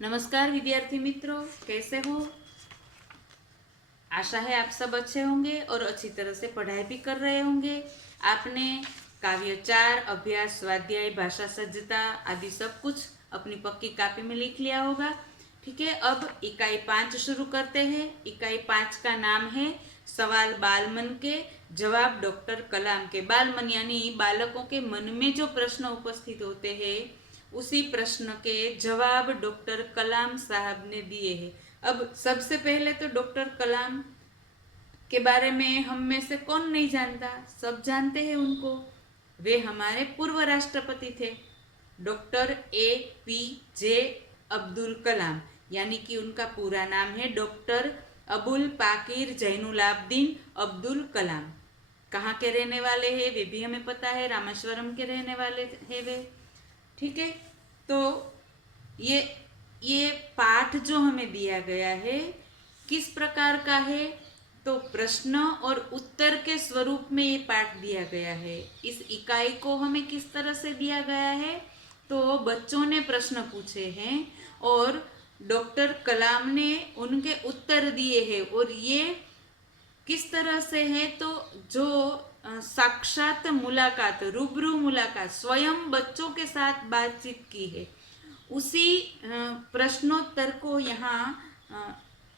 नमस्कार विद्यार्थी मित्रों, कैसे हो? आशा है आप सब अच्छे होंगे और अच्छी तरह से पढ़ाई भी कर रहे होंगे। आपने काव्यचार, अभ्यास, स्वाध्याय, भाषा सज्जता आदि सब कुछ अपनी पक्की कॉपी में लिख लिया होगा। ठीक है, अब इकाई 5 शुरू करते हैं। इकाई 5 का नाम है सवाल बालमन के जवाब डॉक्टर कलाम के। बालमन यानी बालकों के मन में जो प्रश्न उपस्थित होते हैं उसी प्रश्न के जवाब डॉक्टर कलाम साहब ने दिए हैं। अब सबसे पहले तो डॉक्टर कलाम के बारे में हम में से कौन नहीं जानता, सब जानते हैं उनको। वे हमारे पूर्व राष्ट्रपति थे, डॉक्टर APJ अब्दुल कलाम, यानी कि उनका पूरा नाम है डॉक्टर अबुल पाकिर जैनुलाब्दीन अब्दुल कलाम। कहाँ के रहने वाले हैं वे भी हमें पता है, रामेश्वरम के रहने वाले हैं वे। ठीक है, तो ये पाठ जो हमें दिया गया है किस प्रकार का है, तो प्रश्न और उत्तर के स्वरूप में ये पाठ दिया गया है। इस इकाई को हमें किस तरह से दिया गया है, तो बच्चों ने प्रश्न पूछे हैं और डॉक्टर कलाम ने उनके उत्तर दिए हैं। और ये किस तरह से है, तो जो साक्षात मुलाकात, रूबरू मुलाकात, स्वयं बच्चों के साथ बातचीत की है, उसी प्रश्नोत्तर को यहाँ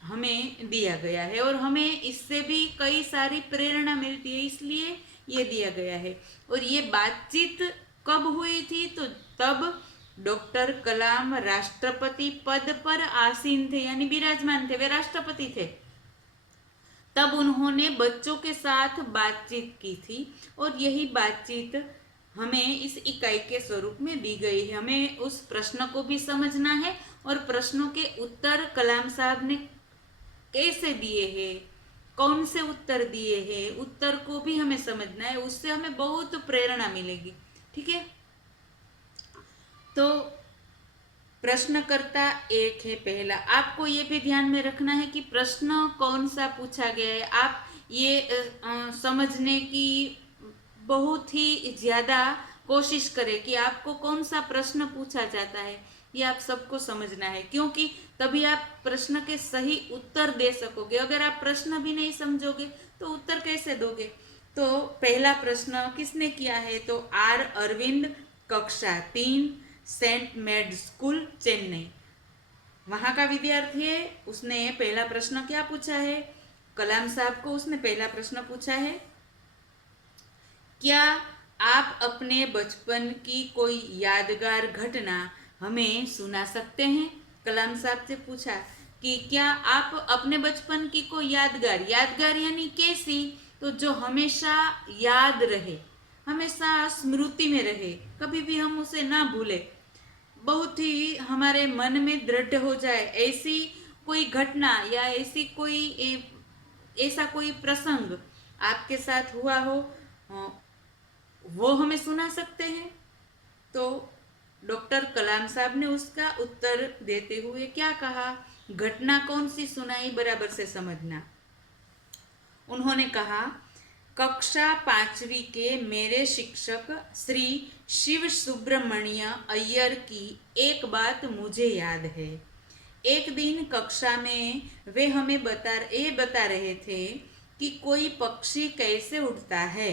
हमें दिया गया है। और हमें इससे भी कई सारी प्रेरणा मिलती है, इसलिए ये दिया गया है। और ये बातचीत कब हुई थी, तो तब डॉक्टर कलाम राष्ट्रपति पद पर आसीन थे, यानी विराजमान थे, वे राष्ट्रपति थे। तब उन्होंने बच्चों के साथ बातचीत की थी और यही बातचीत हमें इस इकाई के स्वरूप में दी गई है। हमें उस प्रश्न को भी समझना है और प्रश्नों के उत्तर कलाम साहब ने कैसे दिए हैं, कौन से उत्तर दिए हैं, उत्तर को भी हमें समझना है। उससे हमें बहुत प्रेरणा मिलेगी। ठीक है, तो प्रश्नकर्ता एक है पहला। आपको ये भी ध्यान में रखना है कि प्रश्न कौन सा पूछा गया है। आप ये समझने की बहुत ही ज्यादा कोशिश करें कि आपको कौन सा प्रश्न पूछा जाता है, ये आप सबको समझना है, क्योंकि तभी आप प्रश्न के सही उत्तर दे सकोगे। अगर आप प्रश्न भी नहीं समझोगे तो उत्तर कैसे दोगे। तो पहला प्रश्न किसने किया है, तो R अरविंद, कक्षा 3, सेंट मेड स्कूल, चेन्नई, वहां का विद्यार्थी है। उसने पहला प्रश्न क्या पूछा है, कलाम साहब को उसने पहला प्रश्न पूछा है, क्या आप अपने बचपन की कोई यादगार घटना हमें सुना सकते हैं। कलाम साहब से पूछा कि क्या आप अपने बचपन की कोई यादगार, यादगार यानी कैसी, तो जो हमेशा याद रहे, हमेशा स्मृति में रहे, कभी भी हम उसे ना भूले, बहुत ही हमारे मन में दृढ़ हो जाए, ऐसी कोई घटना या ऐसा कोई प्रसंग आपके साथ हुआ हो, वो हमें सुना सकते हैं। तो डॉक्टर कलाम साहब ने उसका उत्तर देते हुए क्या कहा, घटना कौन सी सुनाई, बराबर से समझना। उन्होंने कहा, कक्षा 5वीं के मेरे शिक्षक श्री शिव सुब्रमण्य अय्यर की एक बात मुझे याद है। एक दिन कक्षा में वे हमें बता रहे थे कि कोई पक्षी कैसे उड़ता है।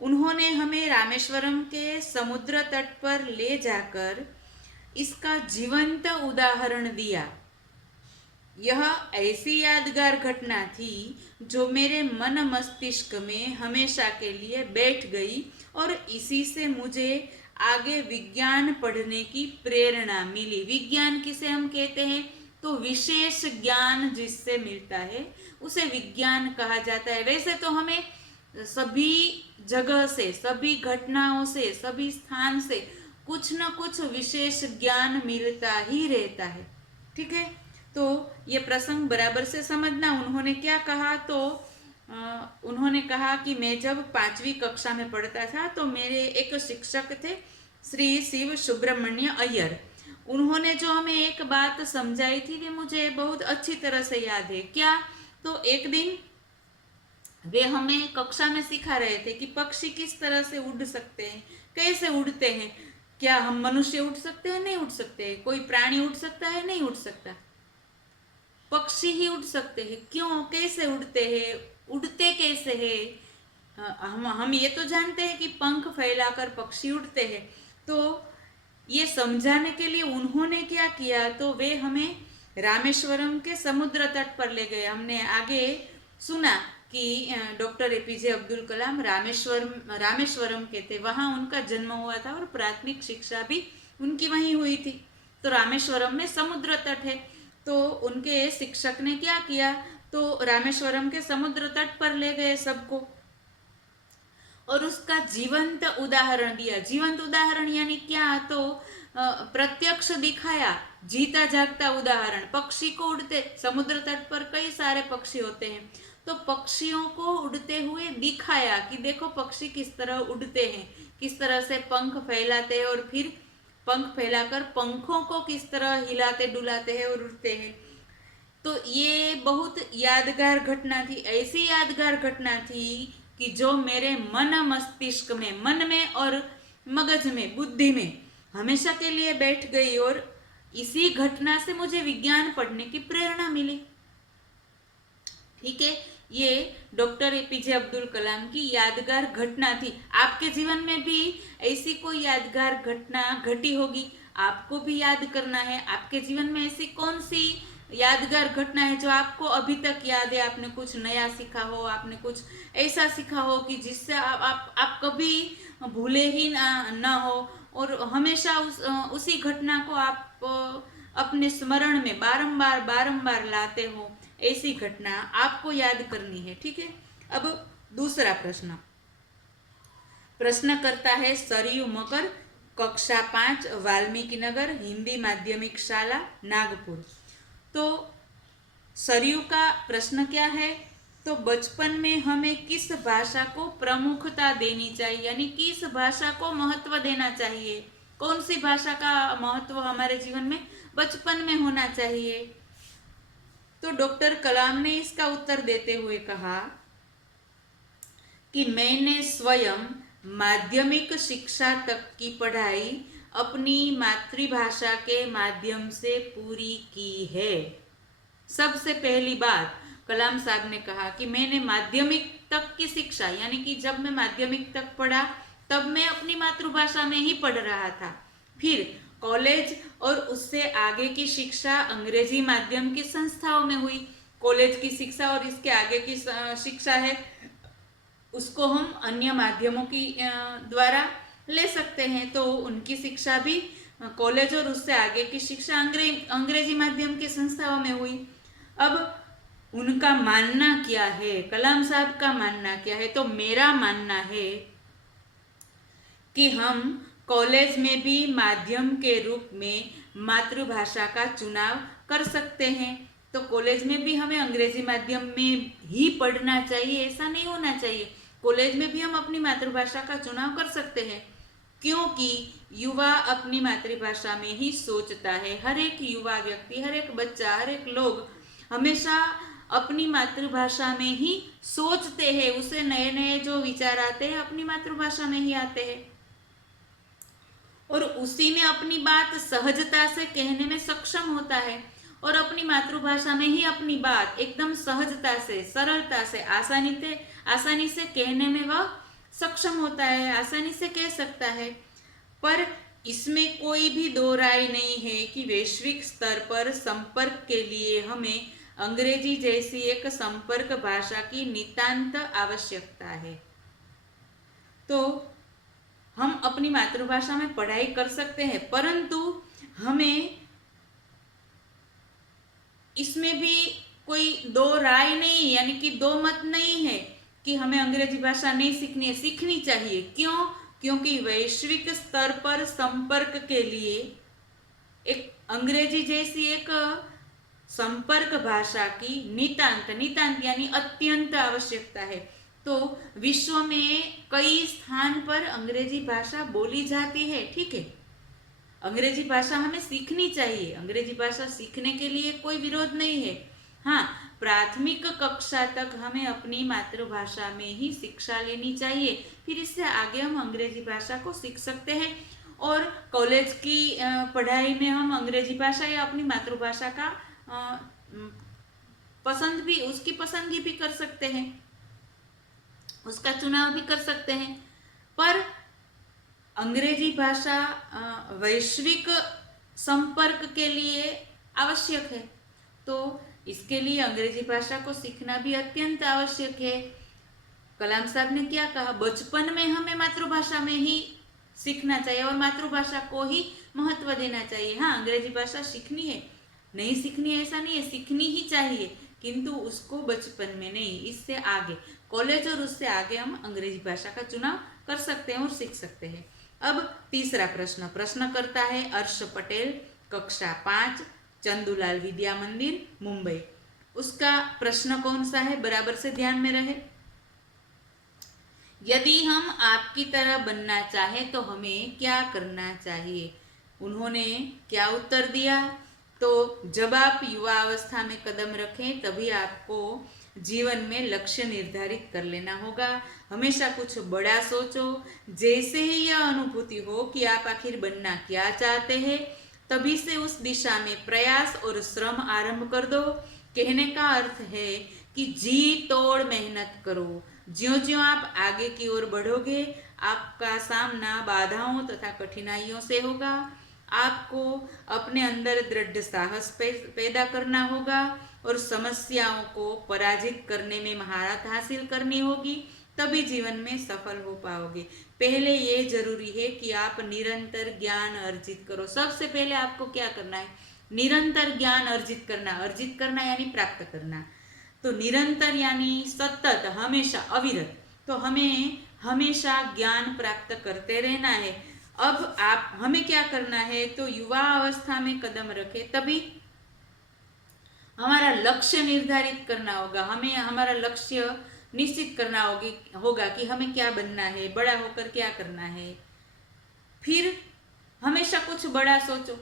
उन्होंने हमें रामेश्वरम के समुद्र तट पर ले जाकर इसका जीवंत उदाहरण दिया। यह ऐसी यादगार घटना थी जो मेरे मन मस्तिष्क में हमेशा के लिए बैठ गई और इसी से मुझे आगे विज्ञान पढ़ने की प्रेरणा मिली। विज्ञान किसे हम कहते हैं, तो विशेष ज्ञान जिससे मिलता है उसे विज्ञान कहा जाता है। वैसे तो हमें सभी जगह से, सभी घटनाओं से, सभी स्थान से कुछ न कुछ विशेष ज्ञान मिलता ही रहता है। ठीक है, तो ये प्रसंग बराबर से समझना। उन्होंने क्या कहा, तो उन्होंने कहा कि मैं जब 5वीं कक्षा में पढ़ता था तो मेरे एक शिक्षक थे श्री शिव सुब्रमण्य अय्यर। उन्होंने जो हमें एक बात समझाई थी वे मुझे बहुत अच्छी तरह से याद है। क्या, तो एक दिन वे हमें कक्षा में सिखा रहे थे कि पक्षी किस तरह से उड़ सकते हैं, कैसे उड़ते हैं, क्या हम मनुष्य उड़ सकते हैं? नहीं उड़ सकते। कोई प्राणी उड़ सकता है? नहीं उड़ सकता। पक्षी ही उड़ सकते हैं। क्यों? कैसे उड़ते हैं? उड़ते कैसे हैं? हम ये तो जानते हैं कि पंख फैलाकर पक्षी उड़ते हैं। तो ये समझाने के लिए उन्होंने क्या किया, तो वे हमें रामेश्वरम के समुद्र तट पर ले गए। हमने आगे सुना कि डॉक्टर एपीजे अब्दुल कलाम रामेश्वरम के थे, वहाँ उनका जन्म हुआ था और प्राथमिक शिक्षा भी उनकी वहीं हुई थी। तो रामेश्वरम में समुद्र तट है। तो उनके शिक्षक ने क्या किया, तो रामेश्वरम के समुद्र तट पर ले गए सबको और उसका जीवंत उदाहरण दिया। जीवंत उदाहरण यानी क्या, तो प्रत्यक्ष दिखाया, जीता जागता उदाहरण। पक्षी को उड़ते, समुद्र तट पर कई सारे पक्षी होते हैं, तो पक्षियों को उड़ते हुए दिखाया कि देखो पक्षी किस तरह उड़ते हैं, किस तरह से पंख फैलाते हैं और फिर पंख फैलाकर पंखों को किस तरह हिलाते डुलाते हैं और उड़ते हैं। तो ये बहुत यादगार घटना थी। ऐसी यादगार घटना थी कि जो मेरे मन मस्तिष्क में, मन में और मगज में, बुद्धि में हमेशा के लिए बैठ गई और इसी घटना से मुझे विज्ञान पढ़ने की प्रेरणा मिली। ठीक है, ये डॉक्टर एपीजे अब्दुल कलाम की यादगार घटना थी। आपके जीवन में भी ऐसी कोई यादगार घटना घटी होगी, आपको भी याद करना है। आपके जीवन में ऐसी कौन सी यादगार घटना है जो आपको अभी तक याद है? आपने कुछ नया सीखा हो, आपने कुछ ऐसा सीखा हो कि जिससे आप कभी भूले ही ना हो और हमेशा उसी घटना को आप अपने स्मरण में बारंबार बारंबार लाते हो। ऐसी घटना आपको याद करनी है। ठीक है, अब दूसरा प्रश्न करता है सरयू मकर, कक्षा 5, वाल्मीकि नगर, हिंदी माध्यमिक शाला, नागपुर। तो सरयू का प्रश्न क्या है, तो बचपन में हमें किस भाषा को प्रमुखता देनी चाहिए, यानी किस भाषा को महत्व देना चाहिए? कौन सी भाषा का महत्व हमारे जीवन में बचपन में होना चाहिए? तो डॉक्टर कलाम ने इसका उत्तर देते हुए कहा कि मैंने स्वयं माध्यमिक शिक्षा तक की पढ़ाई अपनी मातृभाषा के माध्यम से पूरी की है। सबसे पहली बात कलाम साहब ने कहा कि मैंने माध्यमिक तक की शिक्षा, यानी कि जब मैं माध्यमिक तक पढ़ा तब मैं अपनी मातृभाषा में ही पढ़ रहा था। फिर कॉलेज और उससे आगे की शिक्षा अंग्रेजी माध्यम की संस्थाओं में हुई। कॉलेज की शिक्षा और इसके आगे की शिक्षा है उसको हम अन्य माध्यमों की द्वारा ले सकते हैं। तो उनकी शिक्षा भी कॉलेज और उससे आगे की शिक्षा अंग्रेजी माध्यम की संस्थाओं में हुई। अब उनका मानना क्या है, कलाम साहब का मानना क्या है? तो मेरा मानना है कि हम कॉलेज में भी माध्यम के रूप में मातृभाषा का चुनाव कर सकते हैं। तो कॉलेज में भी हमें अंग्रेजी माध्यम में ही पढ़ना चाहिए, ऐसा नहीं होना चाहिए। कॉलेज में भी हम अपनी मातृभाषा का चुनाव कर सकते हैं, क्योंकि युवा अपनी मातृभाषा में ही सोचता है। हर एक युवा व्यक्ति, हर एक बच्चा, हर एक लोग हमेशा अपनी मातृभाषा में ही सोचते हैं। उसे नए नए जो विचार आते हैं अपनी मातृभाषा में ही आते हैं और उसी में अपनी बात सहजता से कहने में सक्षम होता है और अपनी मातृभाषा में ही अपनी बात एकदम सहजता से, सरलता से, आसानी से कहने में वह सक्षम होता है, आसानी से कह सकता है। पर इसमें कोई भी दो राय नहीं है कि वैश्विक स्तर पर संपर्क के लिए हमें अंग्रेजी जैसी एक संपर्क भाषा की नितांत आवश्यकता है। तो हम अपनी मातृभाषा में पढ़ाई कर सकते हैं, परंतु हमें इसमें भी कोई दो राय नहीं, यानी कि दो मत नहीं है कि हमें अंग्रेजी भाषा नहीं सीखनी है, सीखनी चाहिए। क्यों? क्योंकि वैश्विक स्तर पर संपर्क के लिए एक अंग्रेजी जैसी एक संपर्क भाषा की नितांत यानी अत्यंत आवश्यकता है। तो विश्व में कई स्थान पर अंग्रेजी भाषा बोली जाती है, ठीक है, अंग्रेजी भाषा हमें सीखनी चाहिए। अंग्रेजी भाषा सीखने के लिए कोई विरोध नहीं है। हाँ, प्राथमिक कक्षा तक हमें अपनी मातृभाषा में ही शिक्षा लेनी चाहिए, फिर इससे आगे हम अंग्रेजी भाषा को सीख सकते हैं। और कॉलेज की पढ़ाई में हम अंग्रेजी भाषा या अपनी मातृभाषा का पसंद भी, उसकी पसंदगी भी कर सकते हैं, उसका चुनाव भी कर सकते हैं। पर अंग्रेजी भाषा वैश्विक संपर्क के लिए आवश्यक है, तो इसके लिए अंग्रेजी भाषा को सीखना भी अत्यंत आवश्यक है। कलाम साहब ने क्या कहा, बचपन में हमें मातृभाषा में ही सीखना चाहिए और मातृभाषा को ही महत्व देना चाहिए। हाँ, अंग्रेजी भाषा सीखनी है, नहीं सीखनी है ऐसा नहीं है, सीखनी ही चाहिए, किंतु उसको बचपन में नहीं, इससे आगे कॉलेज और उससे आगे हम अंग्रेजी भाषा का चुनाव कर सकते हैं और सीख सकते हैं। अब तीसरा प्रश्न करता है अर्श पटेल, कक्षा 5, चंदूलाल विद्या मंदिर, मुंबई। उसका प्रश्न कौन सा है, बराबर से ध्यान में रहे। यदि हम आपकी तरह बनना चाहें तो हमें क्या करना चाहिए? उन्होंने क्या उत्तर दिया, तो जब आप युवा अवस्था में कदम रखें तभी आपको जीवन में लक्ष्य निर्धारित कर लेना होगा। हमेशा कुछ बड़ा सोचो। जैसे ही यह अनुभूति हो कि आप आखिर बनना क्या चाहते हैं, तभी से उस दिशा में प्रयास और श्रम आरंभ कर दो। कहने का अर्थ है कि जी तोड़ मेहनत करो। ज्यों ज्यों आप आगे की ओर बढ़ोगे, आपका सामना बाधाओं तथा कठिनाइयों से होगा। आपको अपने अंदर दृढ़ साहस पैदा करना होगा और समस्याओं को पराजित करने में महारत हासिल करनी होगी, तभी जीवन में सफल हो पाओगे। पहले ये जरूरी है कि आप निरंतर ज्ञान अर्जित करो। सबसे पहले आपको क्या करना है, निरंतर ज्ञान अर्जित करना यानी प्राप्त करना। तो निरंतर यानी सतत, हमेशा, अविरत। तो हमें हमेशा ज्ञान प्राप्त करते रहना है। अब हमें क्या करना है, तो युवा अवस्था में कदम रखे तभी हमारा लक्ष्य निर्धारित करना होगा। हमें हमारा लक्ष्य निश्चित करना होगा कि हमें क्या बनना है, बड़ा होकर क्या करना है। फिर हमेशा कुछ बड़ा सोचो।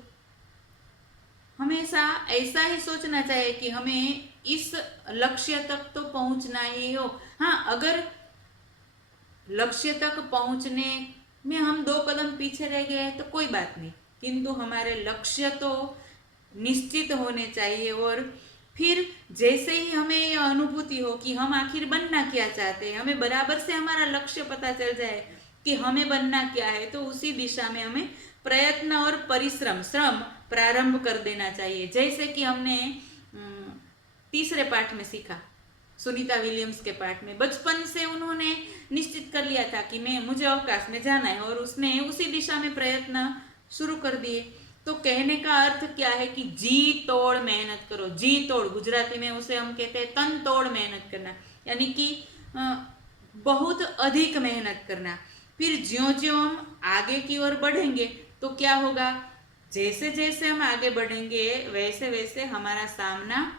हमेशा ऐसा ही सोचना चाहिए कि हमें इस लक्ष्य तक तो पहुंचना ही हो। हाँ, अगर लक्ष्य तक पहुंचने में हम 2 कदम पीछे रह गए तो कोई बात नहीं, किंतु हमारे लक्ष्य तो निश्चित होने चाहिए। और फिर जैसे ही हमें यह अनुभूति हो कि हम आखिर बनना क्या चाहते हैं, हमें बराबर से हमारा लक्ष्य पता चल जाए कि हमें बनना क्या है, तो उसी दिशा में हमें प्रयत्न और श्रम प्रारंभ कर देना चाहिए। जैसे कि हमने तीसरे पाठ में सीखा, सुनीता विलियम्स के पाठ में, बचपन से उन्होंने निश्चित कर लिया था कि मुझे अवकाश में जाना है और उसने उसी दिशा में प्रयत्न शुरू कर दिए। तो कहने का अर्थ क्या है कि जी तोड़ मेहनत करो। जी तोड़, गुजराती में उसे हम कहते हैं तन तोड़ मेहनत करना, यानी कि बहुत अधिक मेहनत करना। फिर ज्यों ज्यों हम आगे की ओर बढ़ेंगे तो क्या होगा, जैसे जैसे हम आगे बढ़ेंगे वैसे वैसे हमारा सामना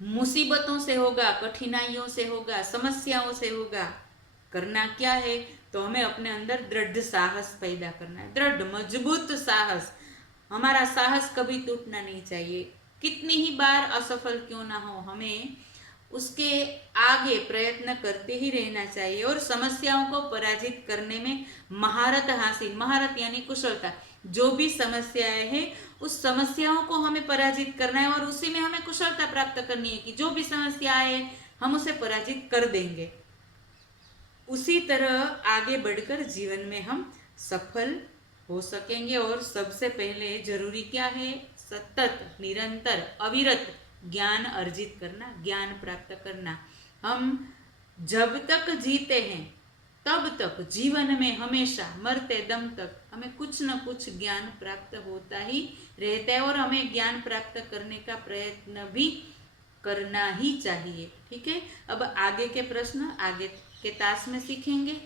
मुसीबतों से होगा, कठिनाइयों से होगा, समस्याओं से होगा। करना क्या है, तो हमें अपने अंदर दृढ़ साहस पैदा करना है, दृढ़ मजबूत साहस। हमारा साहस कभी टूटना नहीं चाहिए। कितनी ही बार असफल क्यों ना हो, हमें उसके आगे प्रयत्न करते ही रहना चाहिए और समस्याओं को पराजित करने में महारत हासिल, महारत यानी कुशलता। जो भी समस्याएं हैं उस समस्याओं को हमें पराजित करना है और उसी में हमें कुशलता प्राप्त करनी है कि जो भी समस्या आए हम उसे पराजित कर देंगे। उसी तरह आगे बढ़कर जीवन में हम सफल हो सकेंगे। और सबसे पहले जरूरी क्या है, सतत, निरंतर, अविरत ज्ञान अर्जित करना, ज्ञान प्राप्त करना। हम जब तक जीते हैं तब तक जीवन में हमेशा मरते दम तक हमें कुछ न कुछ ज्ञान प्राप्त होता ही रहता है और हमें ज्ञान प्राप्त करने का प्रयत्न भी करना ही चाहिए। ठीक है, अब आगे के प्रश्न आगे के तास में सीखेंगे।